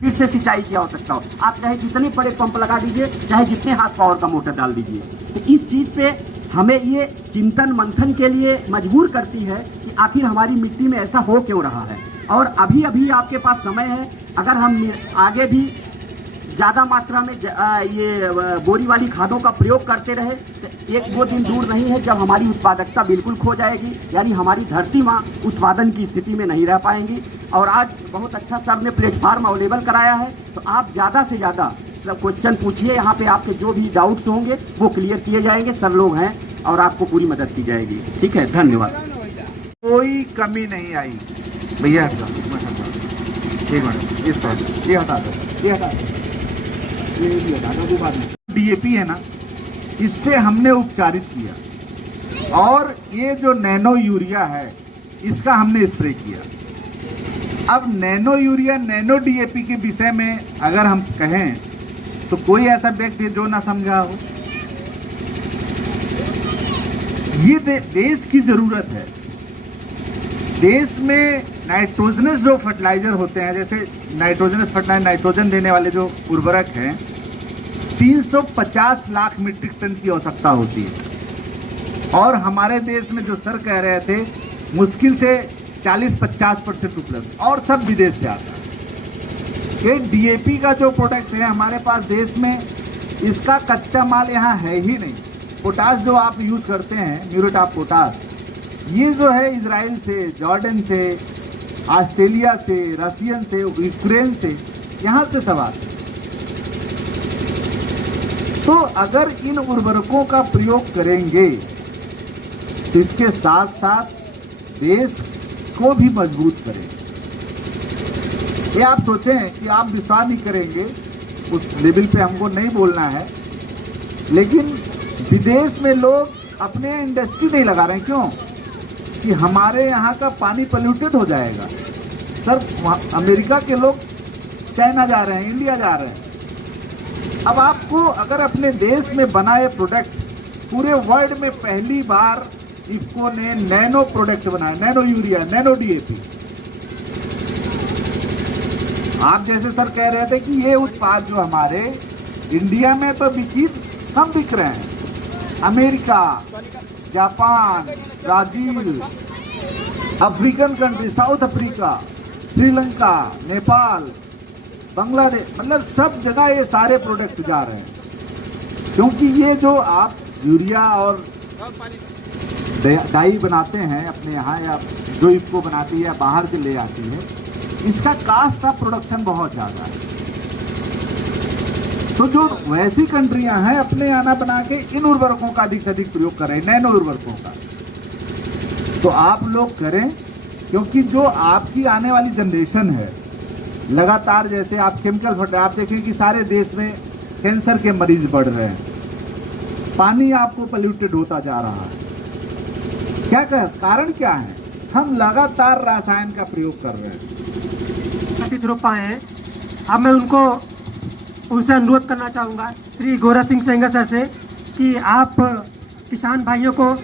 फिर से सिंचाई की आवश्यकता हो, आप चाहे जितने बड़े पंप लगा दीजिए, चाहे जितने हाथ पावर का मोटर डाल दीजिए। तो इस चीज़ पे हमें ये चिंतन मंथन के लिए मजबूर करती है कि आखिर हमारी मिट्टी में ऐसा हो क्यों रहा है। और अभी अभी आपके पास समय है, अगर हम आगे भी ज़्यादा मात्रा में ये बोरी वाली खादों का प्रयोग करते रहे तो एक वो दिन दूर नहीं है जब हमारी उत्पादकता बिल्कुल खो जाएगी, यानी हमारी धरती माँ उत्पादन की स्थिति में नहीं रह पाएंगी। और आज बहुत अच्छा सर ने प्लेटफार्म अवेलेबल कराया है, तो आप ज़्यादा से ज़्यादा सब क्वेश्चन पूछिए, यहाँ पे आपके जो भी डाउट्स होंगे वो क्लियर किए जाएंगे, सर लोग हैं और आपको पूरी मदद की जाएगी। ठीक है, धन्यवाद। कोई कमी नहीं आई भैया। एक मिनट, इस पर ये हटा दो, ये हटा दो, ये भी हटा दो। बाद में DAP है ना, इससे हमने उपचारित किया, और ये जो नैनो यूरिया है इसका हमने स्प्रे किया। अब नैनो यूरिया, नैनो DAP के विषय में अगर हम कहें तो कोई ऐसा व्यक्ति जो ना समझा हो। ये देश की जरूरत है। देश में नाइट्रोजनस जो फर्टिलाइजर होते हैं, जैसे नाइट्रोजनस फर्टिलाइजर, नाइट्रोजन देने वाले जो उर्वरक हैं, 350 लाख मीट्रिक टन की आवश्यकता होती है, और हमारे देश में जो सर कह रहे थे मुश्किल से 40-50% उपलब्ध, और सब विदेश से आता है। ये DAP का जो प्रोडक्ट है हमारे पास देश में, इसका कच्चा माल यहाँ है ही नहीं। पोटास जो आप यूज़ करते हैं, म्यूरेट ऑफ पोटास, ये जो है इजराइल से, जॉर्डन से, ऑस्ट्रेलिया से, रशियन से, यूक्रेन से, यहाँ से सब आते हैं। तो अगर इन उर्वरकों का प्रयोग करेंगे तो इसके साथ साथ देश को भी मजबूत करेंगे। ये आप सोचें कि आप विश्वास नहीं करेंगे, उस लेवल पे हमको नहीं बोलना है, लेकिन विदेश में लोग अपने इंडस्ट्री नहीं लगा रहे हैं। क्यों? कि हमारे यहाँ का पानी पोल्यूटेड हो जाएगा। सर, अमेरिका के लोग चाइना जा रहे हैं, इंडिया जा रहे हैं। अब आपको अगर अपने देश में बनाए प्रोडक्ट, पूरे वर्ल्ड में पहली बार इफ्को ने नैनो प्रोडक्ट बनाया, नैनो यूरिया, नैनो DAP। आप जैसे सर कह रहे थे कि ये उत्पाद जो हमारे इंडिया में तो हम बिक रहे हैं, America, Japan, Brazil, African country, south Africa, Sri Lanka, Nepal, Bangladesh, मतलब सब जगह ये सारे प्रोडक्ट जा रहे हैं। क्योंकि ये जो आप यूरिया और डाई बनाते हैं अपने यहाँ, या जो इफ्को बनाती है या बाहर से ले आती है, इसका कास्ट ऑफ प्रोडक्शन बहुत ज़्यादा है। तो जो वैसी कंट्रियां हैं अपने यहाँ बना के इन उर्वरकों का अधिक से अधिक प्रयोग कर रहे हैं, नैनो उर्वरकों का। तो आप लोग करें, क्योंकि जो आपकी आने वाली जनरेशन है, लगातार जैसे आप केमिकल फर्टिलाइजर, आप देखें कि सारे देश में कैंसर के मरीज बढ़ रहे हैं, पानी आपको पोल्यूटेड होता जा रहा है। क्या कारण क्या है? हम लगातार रसायन का प्रयोग कर रहे हैं। रोपा है। अब मैं उनसे अनुरोध करना चाहूँगा श्री गोरख सिंह सेंगर सर से कि आप किसान भाइयों को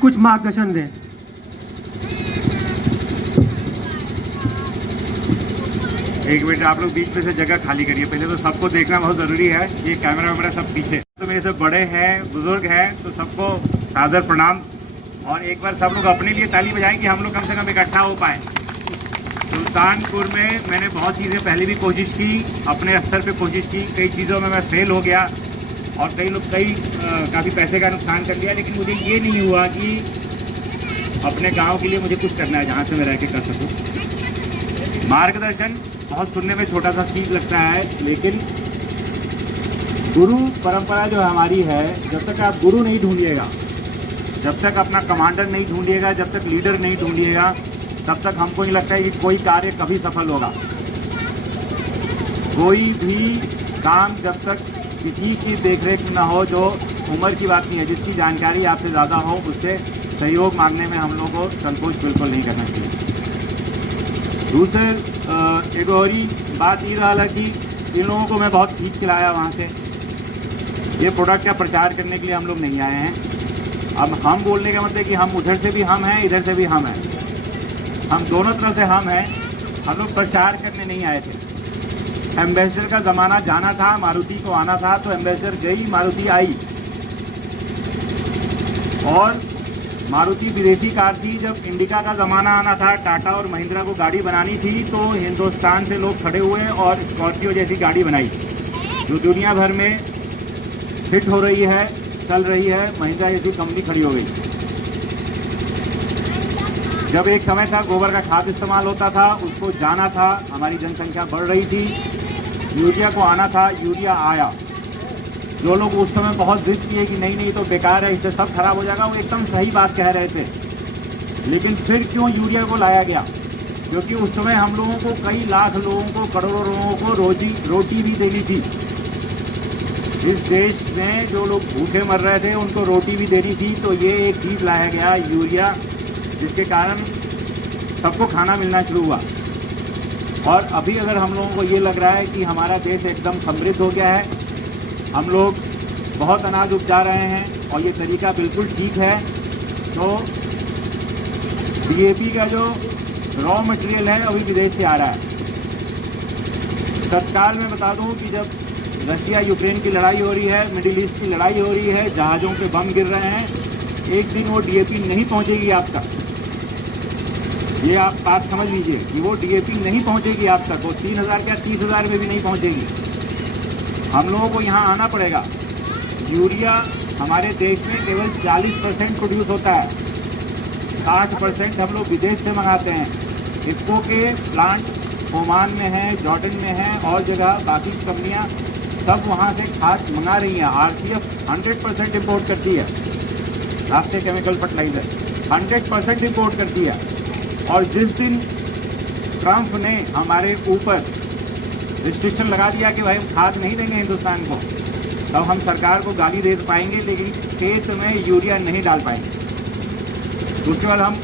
कुछ मार्गदर्शन दें। एक मिनट, आप लोग बीच में से जगह खाली करिए। पहले तो सबको देखना बहुत ज़रूरी है। ये कैमरा वैमरा सब पीछे, तो मेरे से बड़े हैं, बुजुर्ग हैं, तो सबको सादर प्रणाम। और एक बार सब लोग अपने लिए ताली बजाएं कि हम लोग कम से कम इकट्ठा हो पाए। सुल्तानपुर में मैंने बहुत चीज़ें पहले भी कोशिश की, अपने स्तर पे कोशिश की, कई चीज़ों में मैं फेल हो गया और काफ़ी पैसे का नुकसान कर लिया, लेकिन मुझे ये नहीं हुआ कि अपने गांव के लिए मुझे कुछ करना है जहाँ से मैं रह के कर सकूँ। मार्गदर्शन बहुत सुनने में छोटा सा चीज़ लगता है, लेकिन गुरु परंपरा जो हमारी है, जब तक आप गुरु नहीं ढूंढिएगा, जब तक अपना कमांडर नहीं ढूंढिएगा, जब तक लीडर नहीं ढूंढिएगा, तब तक हमको नहीं लगता है कि कोई कार्य कभी सफल होगा। कोई भी काम जब तक किसी की देखरेख में ना हो, जो उम्र की बात नहीं है, जिसकी जानकारी आपसे ज़्यादा हो, उससे सहयोग मांगने में हम लोगों को संकोच बिल्कुल नहीं करना चाहिए। दूसरे एक और ही बात ये रहा कि इन लोगों को मैं बहुत खींच के लाया वहाँ से। ये प्रोडक्ट का प्रचार करने के लिए हम लोग नहीं आए हैं। अब हम बोलने का मतलब कि हम उधर से भी हम हैं, इधर से भी हम हैं, हम दोनों तरफ से हम हैं। हम लोग प्रचार करने नहीं आए थे। एम्बेसडर का ज़माना जाना था, मारुति को आना था, तो एम्बेसडर गई, मारुति आई। और मारुति विदेशी कार थी। जब इंडिका का ज़माना आना था, टाटा और महिंद्रा को गाड़ी बनानी थी, तो हिंदुस्तान से लोग खड़े हुए और स्कॉर्पियो जैसी गाड़ी बनाई जो दुनिया भर में फिट हो रही है, चल रही है। महिंद्रा जैसी कंपनी खड़ी हो गई। जब एक समय था गोबर का खाद इस्तेमाल होता था, उसको जाना था, हमारी जनसंख्या बढ़ रही थी, यूरिया को आना था, यूरिया आया। जो लोग उस समय बहुत जिद किए कि नहीं नहीं तो बेकार है, इससे सब खराब हो जाएगा, वो एकदम सही बात कह रहे थे। लेकिन फिर क्यों यूरिया को लाया गया? क्योंकि उस समय हम लोगों को, कई लाख लोगों को, करोड़ों लोगों को रोटी भी देनी थी। इस देश में जो लोग भूखे मर रहे थे उनको रोटी भी देनी थी। तो ये एक चीज़ लाया गया, यूरिया, जिसके कारण सबको खाना मिलना शुरू हुआ। और अभी अगर हम लोगों को ये लग रहा है कि हमारा देश एकदम समृद्ध हो गया है, हम लोग बहुत अनाज उपजा रहे हैं और ये तरीका बिल्कुल ठीक है, तो डीएपी का जो रॉ मटेरियल है अभी विदेश से आ रहा है। तत्काल मैं बता दूं कि जब रशिया यूक्रेन की लड़ाई हो रही है, मिडिल ईस्ट की लड़ाई हो रही है, जहाज़ों पे बम गिर रहे हैं, एक दिन वो डीएपी नहीं पहुंचेगी आप तक। ये आप बात समझ लीजिए कि वो डीएपी नहीं पहुंचेगी आप तक। वो 3,000 क्या 30,000 में भी नहीं पहुंचेगी। हम लोगों को यहाँ आना पड़ेगा। यूरिया हमारे देश में केवल 40% प्रोड्यूस होता है, 60% हम लोग विदेश से मंगाते हैं। इफ़को के प्लांट ओमान में है, जॉर्डन में है और जगह बाकी कंपनियाँ सब वहाँ से खाद मंगा रही हैं। आरसीएफ 100% इम्पोर्ट करती है, राष्ट्रीय केमिकल फर्टिलाइज़र 100% इम्पोर्ट करती है। और जिस दिन ट्रंप ने हमारे ऊपर रिस्ट्रिक्शन लगा दिया कि भाई हम खाद नहीं देंगे हिंदुस्तान को, तब हम सरकार को गाली दे पाएंगे, लेकिन खेत में यूरिया नहीं डाल पाएंगे। उसके बाद हम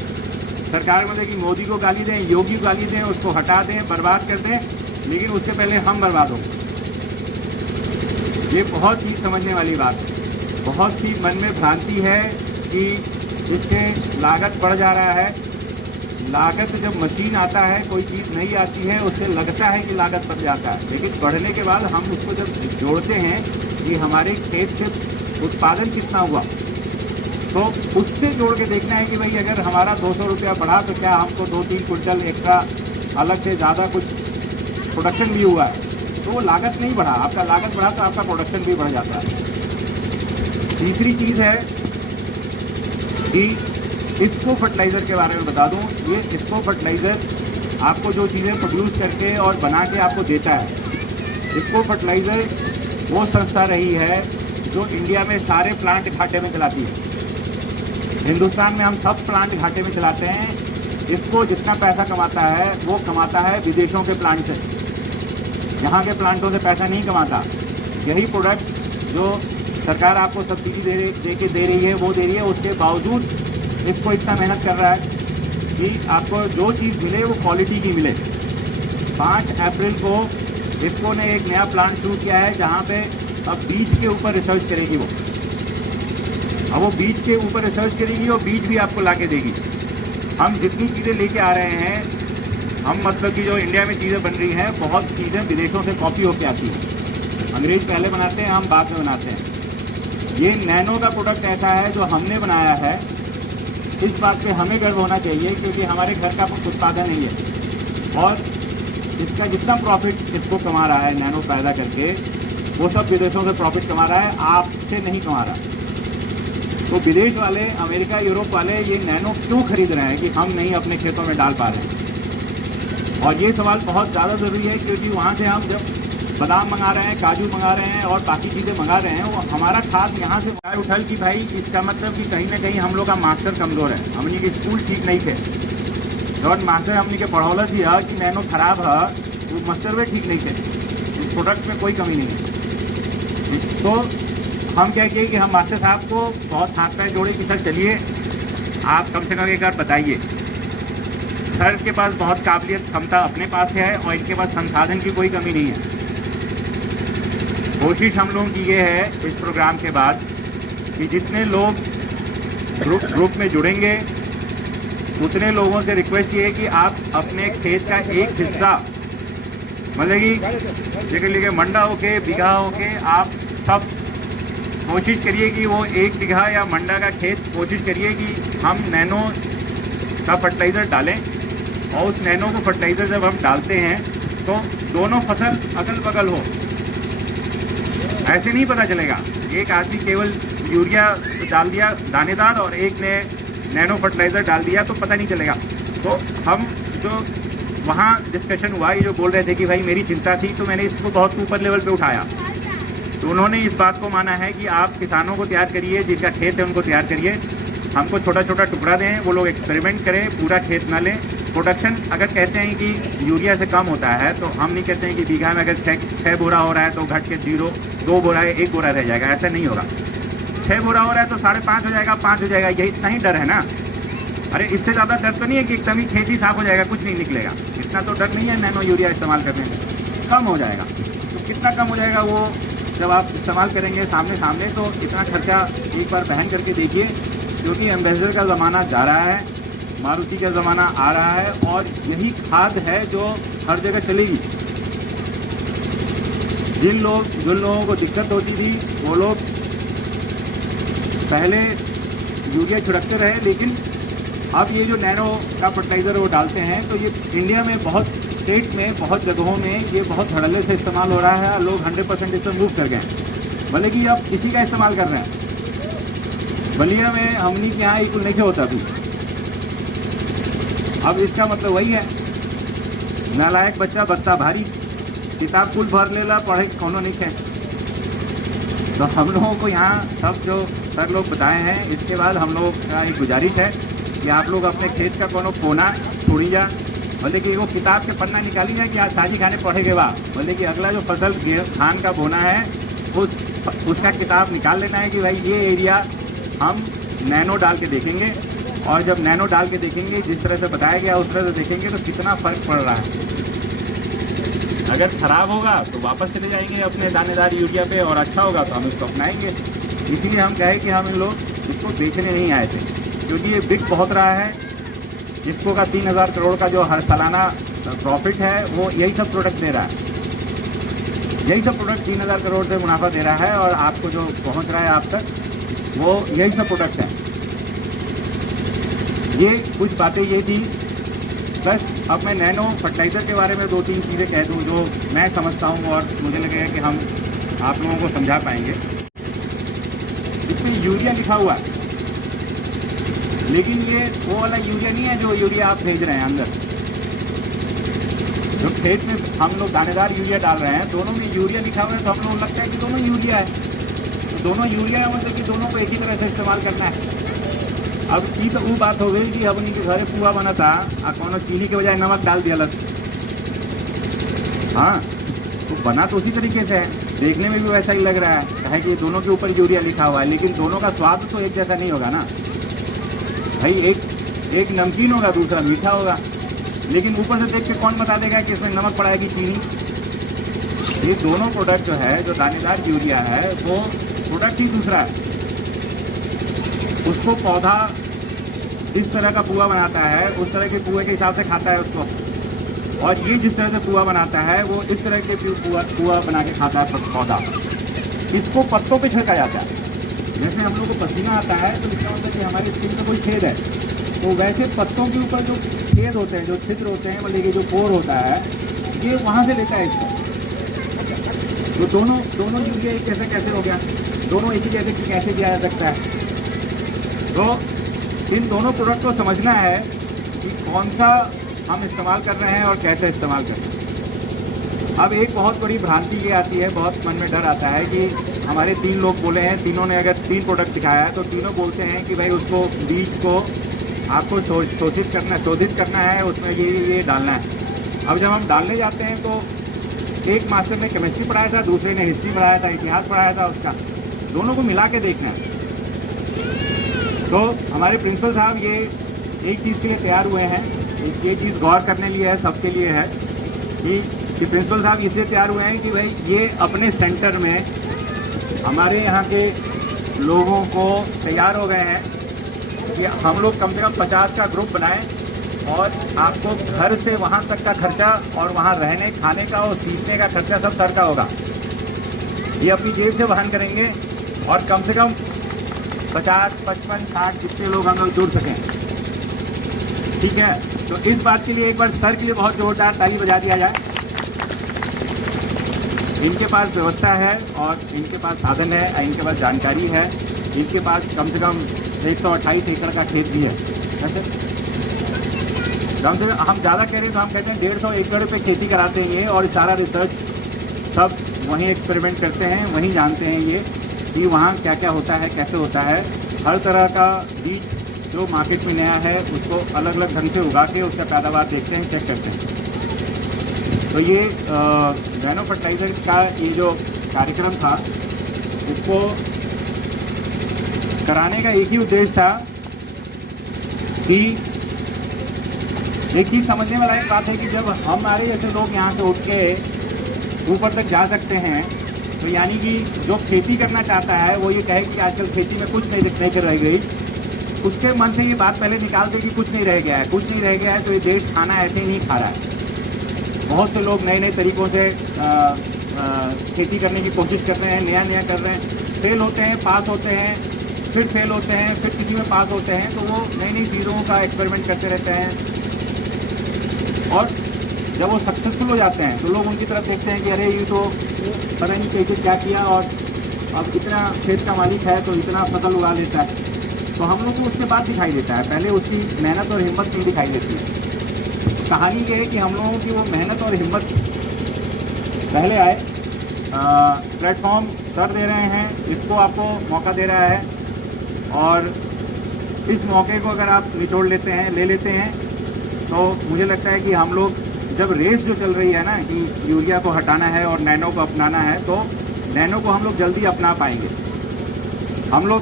सरकार को कि मोदी को गाली दें, योगी को गाली दें, उसको हटा दें, बर्बाद कर दें, लेकिन उससे पहले हम बर्बाद होंगे। ये बहुत ही समझने वाली बात है। बहुत सी मन में भ्रांति है कि इससे लागत बढ़ जा रहा है। लागत जब मशीन आता है, कोई चीज़ नहीं आती है, उससे लगता है कि लागत बढ़ जाता है, लेकिन बढ़ने के बाद हम उसको जब जोड़ते हैं कि हमारे खेत से उत्पादन कितना हुआ, तो उससे जोड़ के देखना है कि भाई अगर हमारा 200 रुपया बढ़ा तो क्या हमको 2-3 क्विंटल एक्स्ट्रा अलग से ज़्यादा कुछ प्रोडक्शन भी हुआ है, तो वो लागत नहीं बढ़ा। आपका लागत बढ़ा तो आपका प्रोडक्शन भी बढ़ जाता है। तीसरी चीज़ है कि इफ़को फर्टिलाइज़र के बारे में बता दूं। ये इफ़को फर्टिलाइज़र आपको जो चीज़ें प्रोड्यूस करके और बना के आपको देता है। इफ़को फर्टिलाइज़र वो संस्था रही है जो इंडिया में सारे प्लांट घाटे में चलाती है। हिंदुस्तान में हम सब प्लांट घाटे में चलाते हैं। इफ़को जितना पैसा कमाता है वो कमाता है विदेशों के प्लांट से, यहाँ के प्लांटों से पैसा नहीं कमाता। यही प्रोडक्ट जो सरकार आपको सब्सिडी दे रही है वो दे रही है, उसके बावजूद इसको इतना मेहनत कर रहा है कि आपको जो चीज़ मिले वो क्वालिटी की मिले। 5 अप्रैल को इफ़को ने एक नया प्लांट शुरू किया है जहाँ पे अब बीज के ऊपर रिसर्च करेगी वो। अब वो बीज के ऊपर रिसर्च करेगी और बीज भी आपको ला के देगी। हम जितनी चीज़ें लेके आ रहे हैं, हम मतलब कि जो इंडिया में चीज़ें बन रही हैं, बहुत चीज़ें विदेशों से कॉपी होके आती हैं। अंग्रेज़ पहले बनाते हैं, हम बाद में बनाते हैं। ये नैनो का प्रोडक्ट ऐसा है जो हमने बनाया है। इस बात पे हमें गर्व होना चाहिए क्योंकि हमारे घर का उत्पादन नहीं है और इसका जितना प्रॉफिट इसको कमा रहा है नैनो पैदा करके, वो सब विदेशों से प्रॉफिट कमा रहा है, आपसे नहीं कमा रहा। तो विदेश वाले, अमेरिका, यूरोप वाले ये नैनो क्यों खरीद रहे हैं कि हम नहीं अपने खेतों में डाल पा रहे हैं? और ये सवाल बहुत ज़्यादा ज़रूरी है क्योंकि वहाँ से हम जब बादाम मंगा रहे हैं, काजू मंगा रहे हैं और बाकी चीज़ें मंगा रहे हैं, वो हमारा खाद यहाँ से उठल कि भाई इसका मतलब कि कहीं ना कहीं हम लोग का मास्टर कमज़ोर है, हमने के स्कूल ठीक नहीं थे और मास्टर हमने के पढ़ौलस ही है कि नैनो खराब है, वो मास्टर वे ठीक नहीं थे, इस प्रोडक्ट में कोई कमी नहीं है। तो हम क्या कहें कि हम मास्टर साहब को बहुत हाथ पैर जोड़े कि सर चलिए आप कम से कम एक बार बताइए। सर के पास बहुत काबिलियत, क्षमता अपने पास है और इनके पास संसाधन की कोई कमी नहीं है। कोशिश हम लोगों की ये है इस प्रोग्राम के बाद कि जितने लोग ग्रुप में जुड़ेंगे उतने लोगों से रिक्वेस्ट ये है कि आप अपने खेत का एक हिस्सा मतलब कि जगह लेके मंडा होके बीघा होके आप सब कोशिश करिए कि वो 1 बीघा या मंडा का खेत कोशिश करिए कि हम नैनो का फर्टिलाइज़र डालें, और उस नैनो को फर्टिलाइज़र जब हम डालते हैं तो दोनों फसल अगल बगल हो, ऐसे नहीं पता चलेगा। एक आदमी केवल यूरिया डाल दिया दानेदार और एक ने नैनो फर्टिलाइज़र डाल दिया तो पता नहीं चलेगा। तो हम जो वहाँ डिस्कशन हुआ, ये जो बोल रहे थे कि भाई मेरी चिंता थी, तो मैंने इसको बहुत ऊपर लेवल पे उठाया। तो उन्होंने इस बात को माना है कि आप किसानों को तैयार करिए, जिनका खेत है उनको तैयार करिए, हमको छोटा छोटा टुकड़ा दें, वो लोग एक्सपेरिमेंट करें, पूरा खेत ना लें। प्रोडक्शन अगर कहते हैं कि यूरिया से कम होता है, तो हम नहीं कहते हैं कि बीघा में अगर 6 बोरा हो रहा है तो घट के 0, 2 बोरा है 1 बोरा रह जाएगा, ऐसा नहीं होगा। 6 बोरा हो रहा है तो 5.5 हो जाएगा, 5 हो जाएगा, यही इतना ही डर है ना। अरे इससे ज़्यादा डर तो नहीं है कि एकदम ही खेती साफ हो जाएगा, कुछ नहीं निकलेगा, इतना तो डर नहीं है नैनो यूरिया इस्तेमाल करने में। कम हो जाएगा, तो कितना कम हो जाएगा वो जब आप इस्तेमाल करेंगे सामने सामने, तो इतना खर्चा एक बार बहन करके देखिए, क्योंकि एम्बेसडर का ज़माना जा रहा है, मारुति का ज़माना आ रहा है, और यही खाद है जो हर जगह चलेगी। जिन लोगों को दिक्कत होती थी वो लोग पहले यूरिया छिड़कते रहे, लेकिन अब ये जो नैनो का फर्टिलाइज़र वो डालते हैं, तो ये इंडिया में बहुत स्टेट में बहुत जगहों में ये बहुत धड़ल्ले से इस्तेमाल हो रहा है। लोग 100% इस पर मूव कर गए हैं, भले कि अब इसी का इस्तेमाल कर रहे हैं। बलिया में हमनी के यहाँ कुल नहीं होता भी। अब इसका मतलब वही है, नालायक बच्चा बस्ता भारी, किताब कुल भर लेला पढ़े कोनो नहीं है। तो हम लोगों को यहाँ सब जो सर लोग बताए हैं, इसके बाद हम लोगों का एक गुजारिश है कि आप लोग अपने खेत का कोनो कोना छोड़ी जा, बोले कि वो किताब के पन्ना निकाली जाए कि आज साजी खाने पढ़ेगे वाह, बोले कि अगला जो फसल धान का बोना है उसका किताब निकाल लेना है कि भाई ये एरिया हम नैनो डाल के देखेंगे, और जब नैनो डाल के देखेंगे जिस तरह से बताया गया उस तरह से देखेंगे तो कितना फ़र्क पड़ रहा है। अगर ख़राब होगा तो वापस चले जाएंगे अपने दानेदार यूरिया पे, और अच्छा होगा तो हम इसको अपनाएंगे। इसीलिए हम कहे कि हम इन लोग इसको बेचने नहीं आए थे, क्योंकि ये बिक बहुत रहा है। जिसको का 3000 करोड़ का जो हर सालाना प्रॉफिट है, वो यही सब प्रोडक्ट दे रहा है, यही सब प्रोडक्ट 3000 करोड़ से मुनाफा दे रहा है, और आपको जो पहुंच रहा है आप तक वो यही सब प्रोडक्ट है। ये कुछ बातें ये थी, बस अब मैं नैनो फर्टिलाइज़र के बारे में 2-3 चीज़ें कह दूँ जो मैं समझता हूँ और मुझे लगेगा कि हम आप लोगों को समझा पाएंगे। इसमें यूरिया लिखा हुआ है, लेकिन ये वो वाला यूरिया नहीं है जो यूरिया आप भेज रहे हैं अंदर। जो खेत में हम लोग दानेदार यूरिया डाल रहे हैं, दोनों में यूरिया लिखा हुआ है, तो हम लोग लगता है कि दोनों यूरिया है। तो दोनों यूरिया है, मतलब कि दोनों को एक ही तरह से इस्तेमाल करना है। अब की तो वो बात हो गई कि अब उनके घरे पुआ बना था और कोनो चीनी के बजाय नमक डाल दिया लस। हाँ, तो बना तो उसी तरीके से है, देखने में भी वैसा ही लग रहा है कि दोनों के ऊपर यूरिया लिखा हुआ है, लेकिन दोनों का स्वाद तो एक जैसा नहीं होगा ना भाई। एक नमकीन होगा, दूसरा मीठा होगा, लेकिन ऊपर से देख के कौन बता देगा कि इसमें नमक पड़ा है कि चीनी। ये दोनों प्रोडक्ट जो है, जो दानेदार यूरिया है, वो प्रोडक्ट ही दूसरा है। उसको पौधा जिस तरह का पुआ बनाता है उस तरह के पुए के हिसाब से खाता है उसको, और ये जिस तरह से पुआ बनाता है वो इस तरह के पुआ बना के खाता है पौधा। इसको पत्तों पे छिड़का जाता है। जैसे हम लोग को पसीना आता है तो इसका मतलब कि हमारी स्किन में कोई छेद है, तो वैसे पत्तों के ऊपर जो छेद होते हैं, जो छिद्र होते हैं, मतलब कि जो पोर होता है, ये वहाँ से लेता है इसको। तो दोनों यूरिया एक कैसे हो गया, दोनों एक ही जैसे कि कैसे दिया जा सकता है। तो इन दोनों प्रोडक्ट को समझना है कि कौन सा हम इस्तेमाल कर रहे हैं और कैसे इस्तेमाल कर रहे हैं। अब एक बहुत बड़ी भ्रांति ये आती है, बहुत मन में डर आता है कि हमारे 3 लोग बोले हैं, तीनों ने अगर 3 प्रोडक्ट दिखाया है तो तीनों बोलते हैं कि भाई उसको बीज को आपको शोधित करना है, उसमें ये डालना है। अब जब हम डालने जाते हैं तो एक मास्टर ने केमिस्ट्री पढ़ाया था, दूसरे ने हिस्ट्री पढ़ाया था, इतिहास पढ़ाया था उसका, दोनों को मिला के देखना है। तो हमारे प्रिंसिपल साहब ये एक चीज़ के लिए तैयार हुए हैं, ये चीज़ गौर करने लिए है, सबके लिए है कि प्रिंसिपल साहब इसलिए तैयार हुए हैं कि भाई ये अपने सेंटर में हमारे यहाँ के लोगों को तैयार हो गए हैं कि हम लोग कम से कम 50 का ग्रुप बनाएं और आपको घर से वहाँ तक का खर्चा और वहाँ रहने खाने का और सीखने का खर्चा सब सर का होगा। ये अपनी जेब से वहन करेंगे और कम से कम 50, 55, 60 जितने लोग हम लोग जुड़ सकें। ठीक है, तो इस बात के लिए एक बार सर के लिए बहुत जोरदार ताली बजा दिया जाए। इनके पास व्यवस्था है और इनके पास साधन है, इनके पास जानकारी है, इनके पास कम से कम 128 एकड़ का खेत भी है। कैसे कम से कम हम ज़्यादा कह रहे हैं तो हम कहते हैं 150 एकड़ पे खेती कराते हैं ये, और सारा रिसर्च सब वहीं एक्सपेरिमेंट करते हैं, वहीं जानते हैं ये कि वहाँ क्या क्या होता है, कैसे होता है। हर तरह का बीज जो मार्केट में नया है उसको अलग अलग ढंग से उगा के उसका पैदावार देखते हैं, चेक करते हैं। तो ये नैनो फर्टिलाइज़र का ये जो कार्यक्रम था उसको कराने का एक ही उद्देश्य था कि एक ही समझने वाला एक बात है कि जब हमारे जैसे लोग यहाँ से उठ के ऊपर तक जा सकते हैं तो यानी कि जो खेती करना चाहता है वो ये कहे कि आजकल खेती में कुछ नहीं कर रह गई, उसके मन से ये बात पहले निकाल दे कि कुछ नहीं रह गया है, कुछ नहीं रह गया है। तो ये देश खाना ऐसे ही नहीं खा रहा है। बहुत से लोग नए नए तरीक़ों से खेती करने की कोशिश कर रहे हैं, नया कर रहे हैं, फेल होते हैं, पास होते हैं, फिर फेल होते हैं, फिर किसी में पास होते हैं। तो वो नई चीज़ों का एक्सपेरिमेंट करते रहते हैं और जब वो सक्सेसफुल हो जाते हैं तो लोग उनकी तरफ देखते हैं कि अरे ये तो पता नहीं कैसे क्या किया और अब इतना खेत का मालिक है तो इतना फसल उगा लेता है। तो हम लोग को उसके बाद दिखाई देता है, पहले उसकी मेहनत और हिम्मत नहीं दिखाई देती है। कहानी ये है कि हम लोगों की वो मेहनत और हिम्मत पहले आए। प्लेटफॉर्म सर दे रहे हैं, इसको आपको मौका दे रहा है और इस मौके को अगर आप निचोड़ लेते हैं, ले लेते हैं तो मुझे लगता है कि हम लोग जब रेस जो चल रही है ना कि यूरिया को हटाना है और नैनो को अपनाना है, तो नैनो को हम लोग जल्दी अपना पाएंगे। हम लोग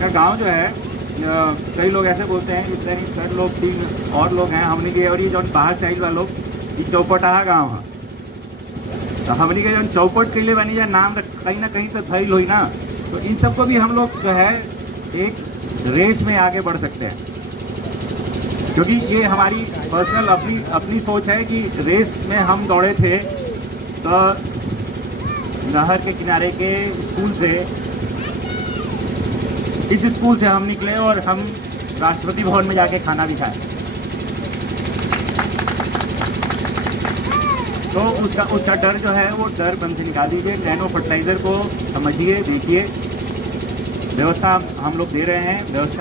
का गांव जो है, कई लोग ऐसे बोलते हैं इतने सर लोग 3 और लोग हैं हमने के, और ये जो बाहर साइड वाला लोग ये चौपटाहा गाँव है, तो हमने के जो चौपट के लिए बनी जाए नाम कहीं ना कहीं तो थैल हुई ना। तो इन सबको भी हम लोग जो है एक रेस में आगे बढ़ सकते हैं, क्योंकि ये हमारी पर्सनल अपनी सोच है कि रेस में हम दौड़े थे तो नहर के किनारे के स्कूल से, इस स्कूल से हम निकले और हम राष्ट्रपति भवन में जाके खाना भी खाए। तो उसका डर जो है वो डर मन से निकाल दीजिए। नैनो फर्टिलाइज़र को समझिए, देखिए, व्यवस्था हम लोग दे रहे हैं, व्यवस्था